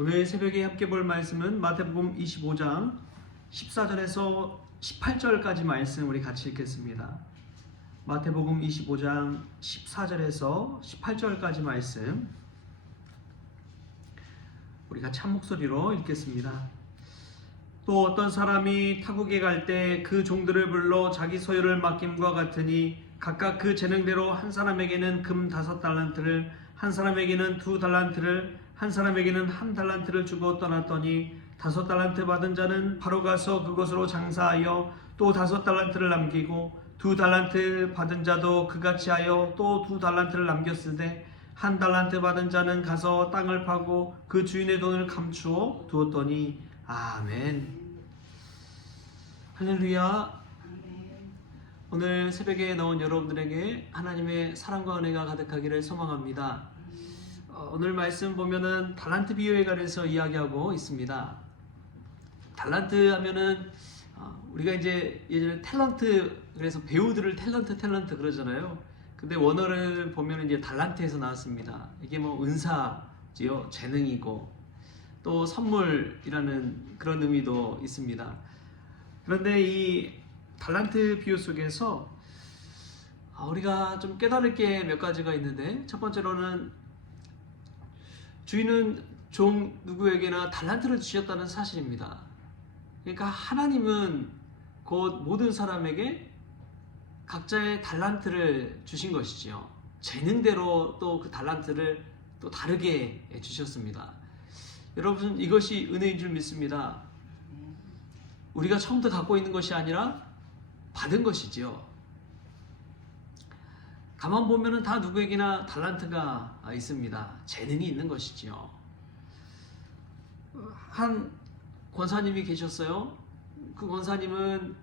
오늘 새벽에 함께 볼 말씀은 마태복음 25장 14절에서 18절까지 말씀 우리 같이 읽겠습니다. 마태복음 25장 14절에서 18절까지 말씀 우리 같이 한 목소리로 읽겠습니다. 또 어떤 사람이 타국에 갈 때 그 종들을 불러 자기 소유를 맡김과 같으니 각각 그 재능대로 한 사람에게는 금 5달란트를, 한 사람에게는 2달란트를, 한 사람에게는 1달란트를 주고 떠났더니 5달란트 받은 자는 바로 가서 그것으로 장사하여 또 5달란트를 남기고 2달란트 받은 자도 그같이 하여 또 2달란트를 남겼으되 1달란트 받은 자는 가서 땅을 파고 그 주인의 돈을 감추어 두었더니 아멘. 할렐루야. 오늘 새벽에 나온 여러분들에게 하나님의 사랑과 은혜가 가득하기를 소망합니다. 오늘 말씀 보면은 달란트 비유에 관해서 이야기하고 있습니다. 달란트 하면은 우리가 이제 예전에 탤런트, 그래서 배우들을 탤런트 그러잖아요. 근데 원어를 보면 이제 달란트에서 나왔습니다. 이게 뭐 은사지요, 재능이고 또 선물이라는 그런 의미도 있습니다. 그런데 이 달란트 비유 속에서 우리가 좀 깨달을 게 몇 가지가 있는데, 첫 번째로는 주인은 종 누구에게나 달란트를 주셨다는 사실입니다. 그러니까 하나님은 곧 모든 사람에게 각자의 달란트를 주신 것이지요. 재능대로 또 그 달란트를 또 다르게 주셨습니다. 여러분, 이것이 은혜인 줄 믿습니다. 우리가 처음부터 갖고 있는 것이 아니라 받은 것이지요. 가만 보면은 다 누구에게나 달란트가 있습니다. 재능이 있는 것이지요. 한 권사님이 계셨어요. 그 권사님은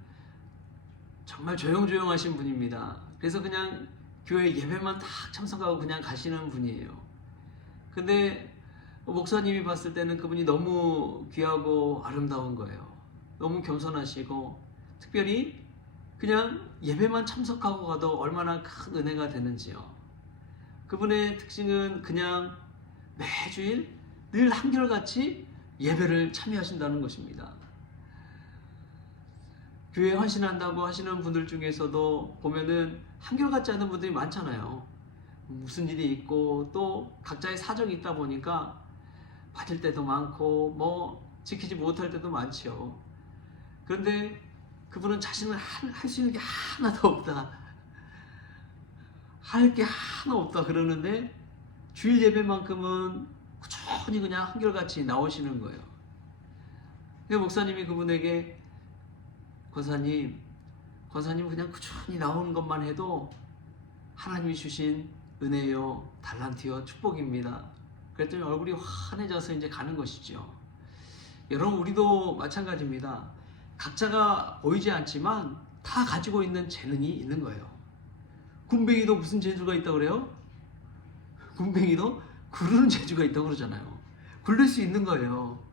정말 조용조용하신 분입니다. 그래서 그냥 교회 예배만 딱 참석하고 그냥 가시는 분이에요. 근데 목사님이 봤을 때는 그분이 너무 귀하고 아름다운 거예요. 너무 겸손하시고, 특별히 그냥 예배만 참석하고 가도 얼마나 큰 은혜가 되는지요. 그분의 특징은 그냥 매주일 늘 한결같이 예배를 참여하신다는 것입니다. 교회 헌신한다고 하시는 분들 중에서도 보면은 한결같지 않은 분들이 많잖아요. 무슨 일이 있고 또 각자의 사정이 있다 보니까 빠질 때도 많고 뭐 지키지 못할 때도 많지요. 그런데 그분은 자신은 할 수 있는 게 하나도 없다, 할 게 하나 없다 그러는데 주일 예배만큼은 꾸준히 그냥 한결같이 나오시는 거예요. 근데 목사님이 그분에게 권사님 그냥 꾸준히 나오는 것만 해도 하나님이 주신 은혜요, 달란트요, 축복입니다. 그랬더니 얼굴이 환해져서 이제 가는 것이죠. 여러분, 우리도 마찬가지입니다. 각자가 보이지 않지만 다 가지고 있는 재능이 있는 거예요. 군뱅이도 무슨 재주가 있다고 그래요? 군뱅이도 구르는 재주가 있다고 그러잖아요. 굴릴 수 있는 거예요.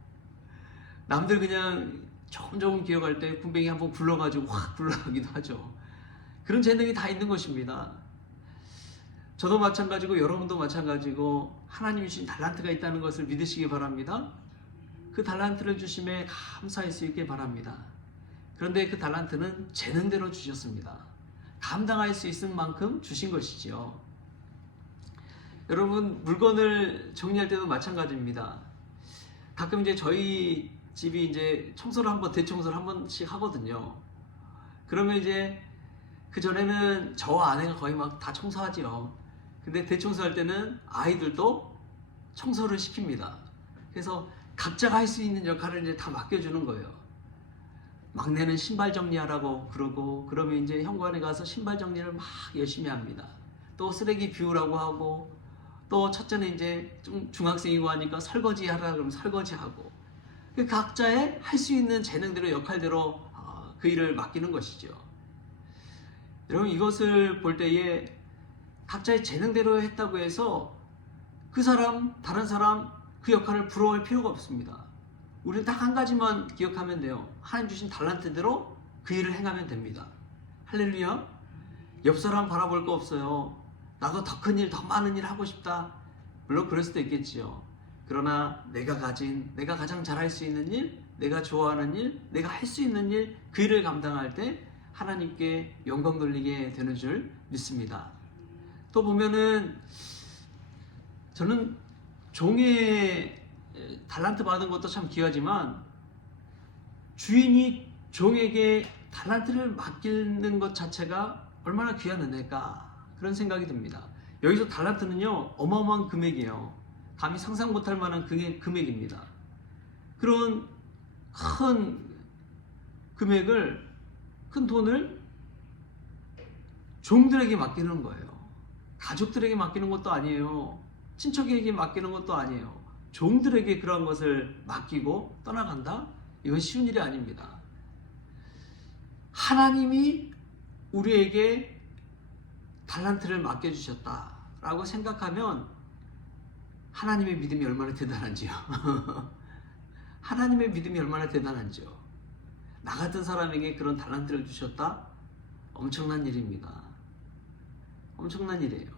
남들 그냥 조금 기어갈 때 군뱅이 한번 굴러가지고 확 굴러가기도 하죠. 그런 재능이 다 있는 것입니다. 저도 마찬가지고 여러분도 마찬가지고 하나님이 주신 달란트가 있다는 것을 믿으시기 바랍니다. 그 달란트를 주심에 감사할 수 있게 바랍니다. 그런데 그 달란트는 재능대로 주셨습니다. 감당할 수 있을 만큼 주신 것이지요. 여러분, 물건을 정리할 때도 마찬가지입니다. 가끔 이제 저희 집이 이제 대청소를 한 번씩 하거든요. 그러면 이제 그 전에는 저와 아내가 거의 막 다 청소하지요. 근데 대청소할 때는 아이들도 청소를 시킵니다. 그래서 각자가 할 수 있는 역할을 이제 다 맡겨주는 거예요. 막내는 신발 정리하라고 그러고, 그러면 이제 현관에 가서 신발 정리를 막 열심히 합니다. 또 쓰레기 비우라고 하고, 또 첫째는 이제 좀 중학생이고 하니까 설거지 하라 그러면 설거지하고, 각자의 할 수 있는 재능대로 역할대로 그 일을 맡기는 것이죠. 여러분, 이것을 볼 때에 각자의 재능대로 했다고 해서 다른 사람 그 역할을 부러워할 필요가 없습니다. 우리는 딱 한 가지만 기억하면 돼요. 하나님 주신 달란트대로 그 일을 행하면 됩니다. 할렐루야. 옆 사람 바라볼 거 없어요. 나도 더 큰 일, 더 많은 일 하고 싶다. 물론 그럴 수도 있겠지요. 그러나 내가 가장 잘할 수 있는 일, 내가 좋아하는 일, 내가 할 수 있는 일, 그 일을 감당할 때 하나님께 영광 돌리게 되는 줄 믿습니다. 또 보면은 저는 종의 달란트 받은 것도 참 귀하지만 주인이 종에게 달란트를 맡기는 것 자체가 얼마나 귀한 은혜일까 그런 생각이 듭니다. 여기서 달란트는요 어마어마한 금액이에요. 감히 상상 못할 만한 금액입니다. 그런 큰 금액을, 큰 돈을 종들에게 맡기는 거예요. 가족들에게 맡기는 것도 아니에요. 친척에게 맡기는 것도 아니에요. 종들에게 그런 것을 맡기고 떠나간다? 이건 쉬운 일이 아닙니다. 하나님이 우리에게 달란트를 맡겨주셨다라고 생각하면 하나님의 믿음이 얼마나 대단한지요. 하나님의 믿음이 얼마나 대단한지요. 나 같은 사람에게 그런 달란트를 주셨다? 엄청난 일입니다. 엄청난 일이에요.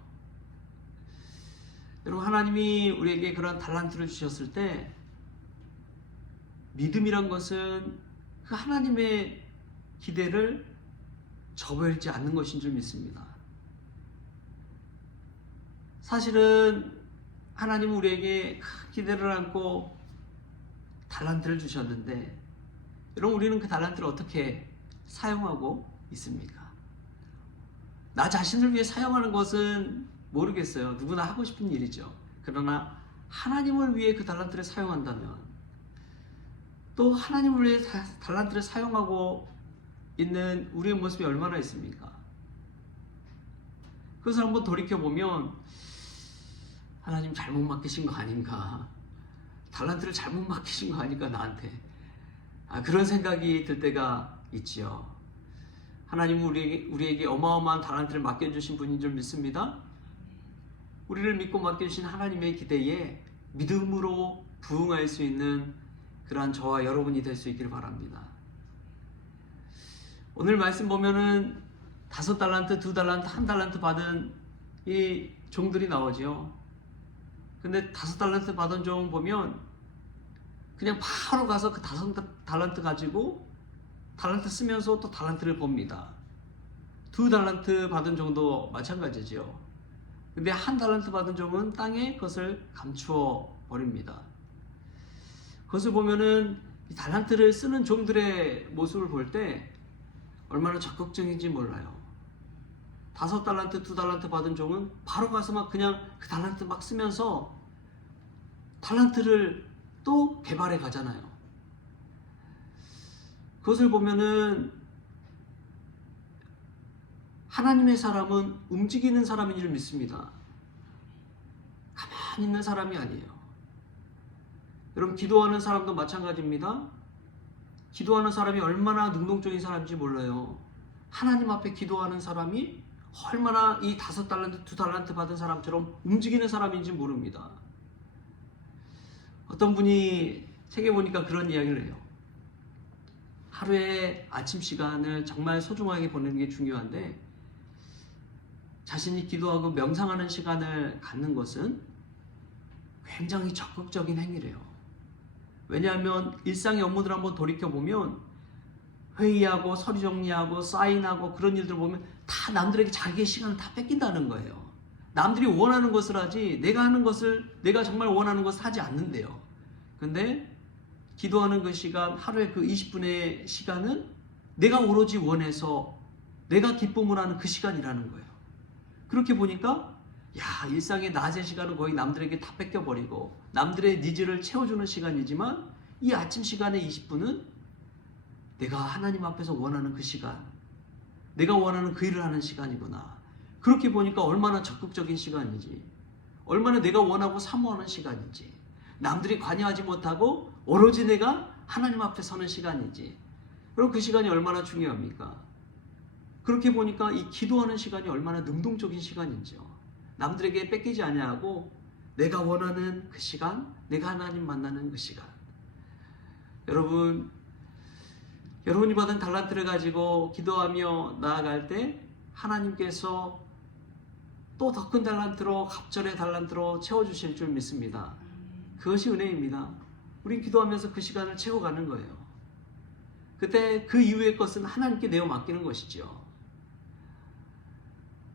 여러분, 하나님이 우리에게 그런 달란트를 주셨을 때 믿음이란 것은 그 하나님의 기대를 저버리지 않는 것인 줄 믿습니다. 사실은 하나님은 우리에게 큰 기대를 안고 달란트를 주셨는데 여러분, 우리는 그 달란트를 어떻게 사용하고 있습니까? 나 자신을 위해 사용하는 것은 모르겠어요. 누구나 하고 싶은 일이죠. 그러나 하나님을 위해 그 달란트를 사용한다면, 또 하나님을 위해 달란트를 사용하고 있는 우리의 모습이 얼마나 있습니까? 그것을 한번 돌이켜보면 하나님 잘못 맡기신 거 아닌가, 달란트를 잘못 맡기신 거 아닐까 나한테, 그런 생각이 들 때가 있지요. 하나님은 우리에게 어마어마한 달란트를 맡겨주신 분인 줄 믿습니다. 우리를 믿고 맡겨주신 하나님의 기대에 믿음으로 부응할 수 있는 그러한 저와 여러분이 될 수 있기를 바랍니다. 오늘 말씀 보면은 5달란트, 2달란트, 1달란트 받은 이 종들이 나오죠. 근데 5달란트 받은 종 보면 그냥 바로 가서 그 5달란트 가지고 달란트 쓰면서 또 달란트를 봅니다. 2달란트 받은 종도 마찬가지죠. 근데 1달란트 받은 종은 땅에 그것을 감추어 버립니다. 그것을 보면은 이 달란트를 쓰는 종들의 모습을 볼 때 얼마나 적극적인지 몰라요. 5달란트, 2달란트 받은 종은 바로 가서 막 그냥 그 달란트 막 쓰면서 달란트를 또 개발해 가잖아요. 그것을 보면은 하나님의 사람은 움직이는 사람인 줄 믿습니다. 가만히 있는 사람이 아니에요. 여러분, 기도하는 사람도 마찬가지입니다. 기도하는 사람이 얼마나 능동적인 사람인지 몰라요. 하나님 앞에 기도하는 사람이 얼마나 이 5달란트, 2달란트 받은 사람처럼 움직이는 사람인지 모릅니다. 어떤 분이 책에 보니까 그런 이야기를 해요. 하루에 아침 시간을 정말 소중하게 보내는 게 중요한데 자신이 기도하고 명상하는 시간을 갖는 것은 굉장히 적극적인 행위래요. 왜냐하면 일상의 업무들 한번 돌이켜보면 회의하고 서류 정리하고 사인하고 그런 일들 보면 다 남들에게 자기의 시간을 다 뺏긴다는 거예요. 남들이 원하는 것을 하지 내가 하는 것을, 내가 정말 원하는 것을 하지 않는데요. 근데 기도하는 그 시간, 하루에 그 20분의 시간은 내가 오로지 원해서 내가 기쁨을 하는 그 시간이라는 거예요. 그렇게 보니까 일상의 낮의 시간은 거의 남들에게 다 뺏겨버리고 남들의 니즈를 채워주는 시간이지만 이 아침 시간의 20분은 내가 하나님 앞에서 원하는 그 시간, 내가 원하는 그 일을 하는 시간이구나. 그렇게 보니까 얼마나 적극적인 시간인지, 얼마나 내가 원하고 사모하는 시간인지, 남들이 관여하지 못하고 오로지 내가 하나님 앞에 서는 시간인지, 그럼 그 시간이 얼마나 중요합니까? 그렇게 보니까 이 기도하는 시간이 얼마나 능동적인 시간인지요. 남들에게 뺏기지 아니하고 내가 원하는 그 시간, 내가 하나님 만나는 그 시간. 여러분이 받은 달란트를 가지고 기도하며 나아갈 때 하나님께서 또 더 큰 달란트로, 갑절의 달란트로 채워주실 줄 믿습니다. 그것이 은혜입니다. 우린 기도하면서 그 시간을 채워가는 거예요. 그때 그 이후의 것은 하나님께 내어 맡기는 것이죠.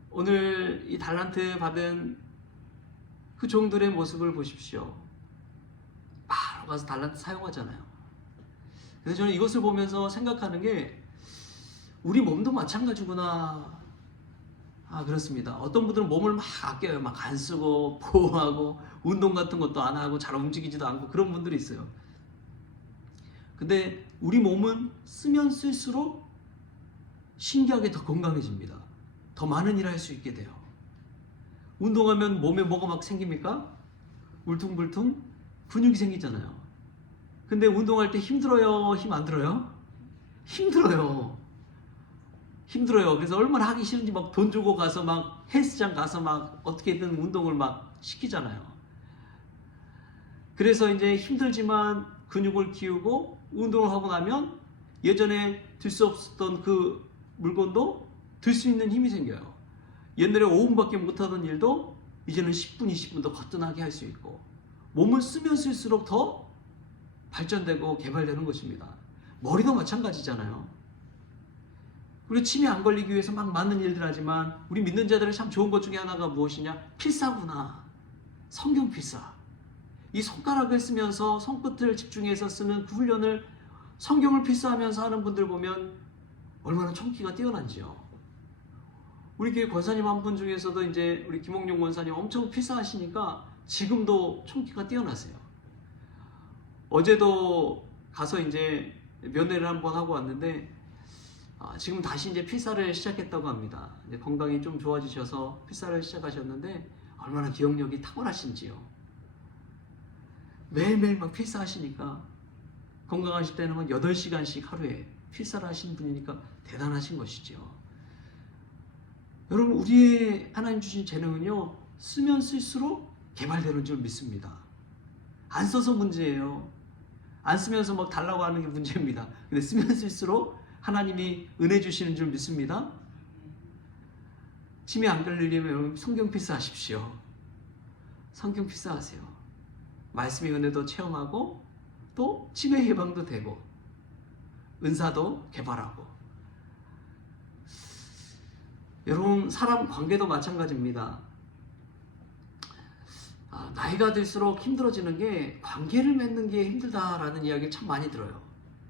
오늘 이 달란트 받은 그 종들의 모습을 보십시오. 바로 가서 달란트 사용하잖아요. 그래서 저는 이것을 보면서 생각하는 게 우리 몸도 마찬가지구나. 그렇습니다. 어떤 분들은 몸을 막 아껴요. 막 안 쓰고 보호하고 운동 같은 것도 안 하고 잘 움직이지도 않고 그런 분들이 있어요. 근데 우리 몸은 쓰면 쓸수록 신기하게 더 건강해집니다. 더 많은 일을 할 수 있게 돼요. 운동하면 몸에 뭐가 막 생깁니까? 울퉁불퉁 근육이 생기잖아요. 근데 운동할 때 힘들어요? 힘 안 들어요? 힘들어요. 힘들어요. 그래서 얼마나 하기 싫은지 막 돈 주고 가서 막 헬스장 가서 막 어떻게든 운동을 막 시키잖아요. 그래서 이제 힘들지만 근육을 키우고 운동을 하고 나면 예전에 들 수 없었던 그 물건도 들 수 있는 힘이 생겨요. 옛날에 5분밖에 못하던 일도 이제는 10분, 20분 더 거뜬하게 할 수 있고 몸을 쓰면 쓸수록 더 발전되고 개발되는 것입니다. 머리도 마찬가지잖아요. 우리 치매 안 걸리기 위해서 막 많은 일들 하지만 우리 믿는 자들은 참 좋은 것 중에 하나가 무엇이냐? 필사구나. 성경 필사. 이 손가락을 쓰면서 손끝을 집중해서 쓰는 그 훈련을 성경을 필사하면서 하는 분들 보면 얼마나 총기가 뛰어난지요. 우리 교회 권사님 한 분 중에서도 이제 우리 김홍룡 권사님 엄청 필사하시니까 지금도 총기가 뛰어나세요. 어제도 가서 이제 면회를 한번 하고 왔는데 지금 다시 이제 필사를 시작했다고 합니다. 이제 건강이 좀 좋아지셔서 필사를 시작하셨는데 얼마나 기억력이 탁월하신지요. 매일매일 막 필사하시니까 건강하실 때는 한 8시간씩 하루에 필사를 하시는 분이니까 대단하신 것이죠. 여러분 우리의 하나님 주신 재능은요 쓰면 쓸수록 개발되는 줄 믿습니다. 안 써서 문제예요. 안 쓰면서 막 달라고 하는 게 문제입니다. 근데 쓰면 쓸수록 하나님이 은혜 주시는 줄 믿습니다. 치매 안 걸리려면 여러분 성경 필사하십시오. 성경 필사하세요. 말씀의 은혜도 체험하고 또 치매 예방도 되고 은사도 개발하고. 여러분 사람 관계도 마찬가지입니다. 나이가 들수록 힘들어지는 게 관계를 맺는 게 힘들다라는 이야기를 참 많이 들어요.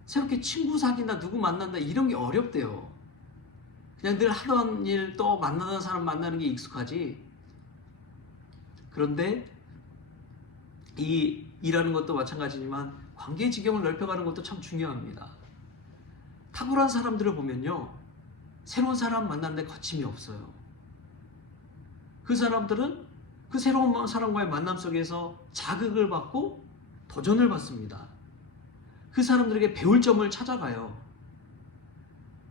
새롭게 친구 사귄다, 누구 만난다 이런 게 어렵대요. 그냥 늘 하던 일 또 만나던 사람 만나는 게 익숙하지. 그런데 이 일하는 것도 마찬가지지만 관계 지경을 넓혀가는 것도 참 중요합니다. 탁월한 사람들을 보면요 새로운 사람 만나는데 거침이 없어요. 그 사람들은 그 새로운 사람과의 만남 속에서 자극을 받고 도전을 받습니다. 그 사람들에게 배울 점을 찾아가요.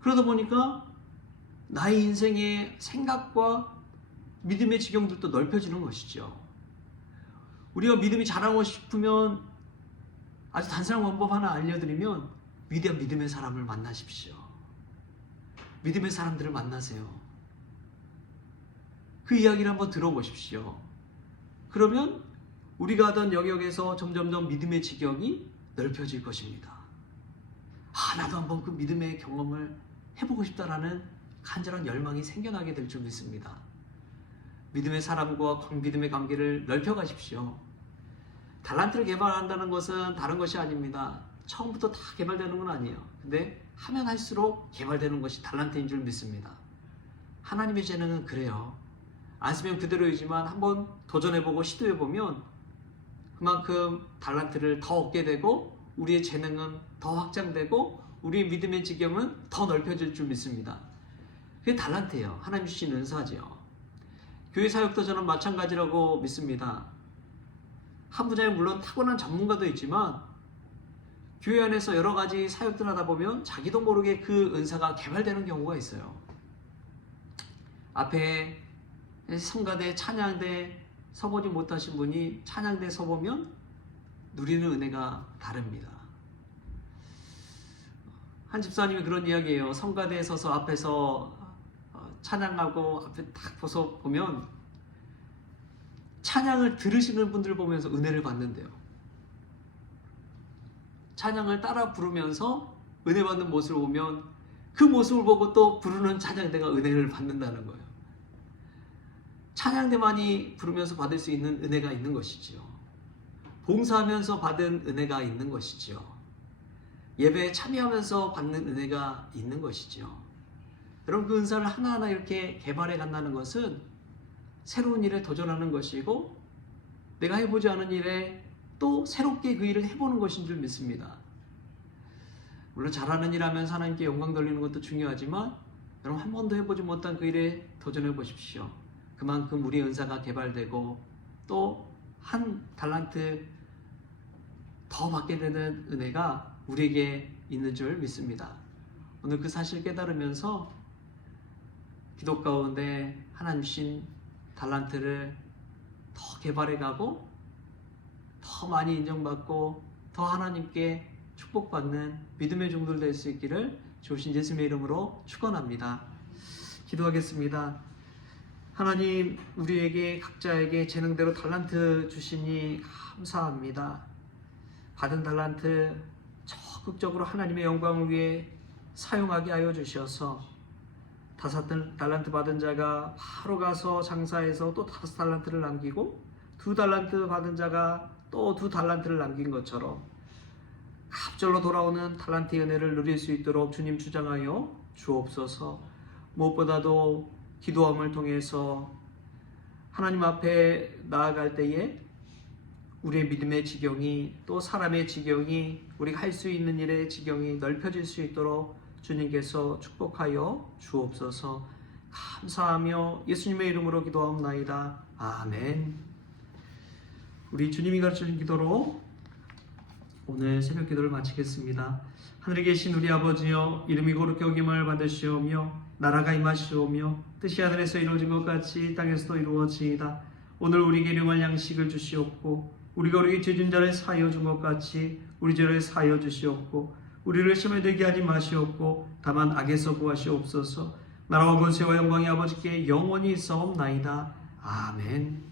그러다 보니까 나의 인생의 생각과 믿음의 지경들도 넓혀지는 것이죠. 우리가 믿음이 자라고 싶으면 아주 단순한 방법 하나 알려드리면 위대한 믿음의 사람을 만나십시오. 믿음의 사람들을 만나세요. 그 이야기를 한번 들어보십시오. 그러면 우리가 하던 영역에서 점점점 믿음의 지경이 넓혀질 것입니다. 나도 한번 그 믿음의 경험을 해보고 싶다라는 간절한 열망이 생겨나게 될 줄 믿습니다. 믿음의 사람과 믿음의 관계를 넓혀가십시오. 달란트를 개발한다는 것은 다른 것이 아닙니다. 처음부터 다 개발되는 건 아니에요. 근데 하면 할수록 개발되는 것이 달란트인 줄 믿습니다. 하나님의 재능은 그래요. 안 쓰면 그대로이지만 한번 도전해보고 시도해보면 그만큼 달란트를 더 얻게 되고 우리의 재능은 더 확장되고 우리의 믿음의 지경은 더 넓혀질 줄 믿습니다. 그게 달란트예요. 하나님 주신 은사죠. 교회 사역도 저는 마찬가지라고 믿습니다. 한 분야에 물론 타고난 전문가도 있지만 교회 안에서 여러 가지 사역들 하다 보면 자기도 모르게 그 은사가 개발되는 경우가 있어요. 앞에 성가대, 찬양대 서보지 못하신 분이 찬양대 서보면 누리는 은혜가 다릅니다. 한 집사님이 그런 이야기예요. 성가대에 서서 앞에서 찬양하고 앞에 딱 보면 찬양을 들으시는 분들 보면서 은혜를 받는데요. 찬양을 따라 부르면서 은혜 받는 모습을 보면 그 모습을 보고 또 부르는 찬양대가 은혜를 받는다는 거예요. 찬양대만이 부르면서 받을 수 있는 은혜가 있는 것이지요. 봉사하면서 받은 은혜가 있는 것이지요. 예배에 참여하면서 받는 은혜가 있는 것이지요. 여러분, 그 은사를 하나하나 이렇게 개발해 간다는 것은 새로운 일에 도전하는 것이고 내가 해보지 않은 일에 또 새롭게 그 일을 해보는 것인 줄 믿습니다. 물론 잘하는 일 하면서 하나님께 영광 돌리는 것도 중요하지만 여러분, 한 번도 해보지 못한 그 일에 도전해 보십시오. 그만큼 우리의 은사가 개발되고 또 한 달란트 더 받게 되는 은혜가 우리에게 있는 줄 믿습니다. 오늘 그 사실 깨달으면서 기도 가운데 하나님 주신 달란트를 더 개발해가고 더 많이 인정받고 더 하나님께 축복받는 믿음의 종들 될 수 있기를 주신 예수님의 이름으로 축원합니다. 기도하겠습니다. 하나님, 우리에게 각자에게 재능대로 달란트 주시니 감사합니다. 받은 달란트 적극적으로 하나님의 영광을 위해 사용하게 하여 주셔서 5달란트 받은 자가 바로 가서 장사해서 또 5달란트를 남기고 2달란트 받은 자가 또 2달란트를 남긴 것처럼 갑절로 돌아오는 달란트의 은혜를 누릴 수 있도록 주님 주장하여 주옵소서. 무엇보다도 기도함을 통해서 하나님 앞에 나아갈 때에 우리의 믿음의 지경이 또 사람의 지경이 우리가 할 수 있는 일의 지경이 넓혀질 수 있도록 주님께서 축복하여 주옵소서. 감사하며 예수님의 이름으로 기도하옵나이다. 아멘. 우리 주님이 가르쳐준 기도로 오늘 새벽 기도를 마치겠습니다. 하늘에 계신 우리 아버지여, 이름이 거룩히 여김을 받으시오며 나라가 임하시오며 뜻이 하늘에서 이루어진 것 같이 땅에서도 이루어지이다. 오늘 우리에게 일용할 양식을 주시옵고 우리가 우리 죄진 자를 사하여 준 것 같이 우리 죄를 사하여 주시옵고 우리를 시험에 들게 하지 마시옵고 다만 악에서 구하시옵소서. 나라와 권세와 영광이 아버지께 영원히 있사옵나이다. 아멘.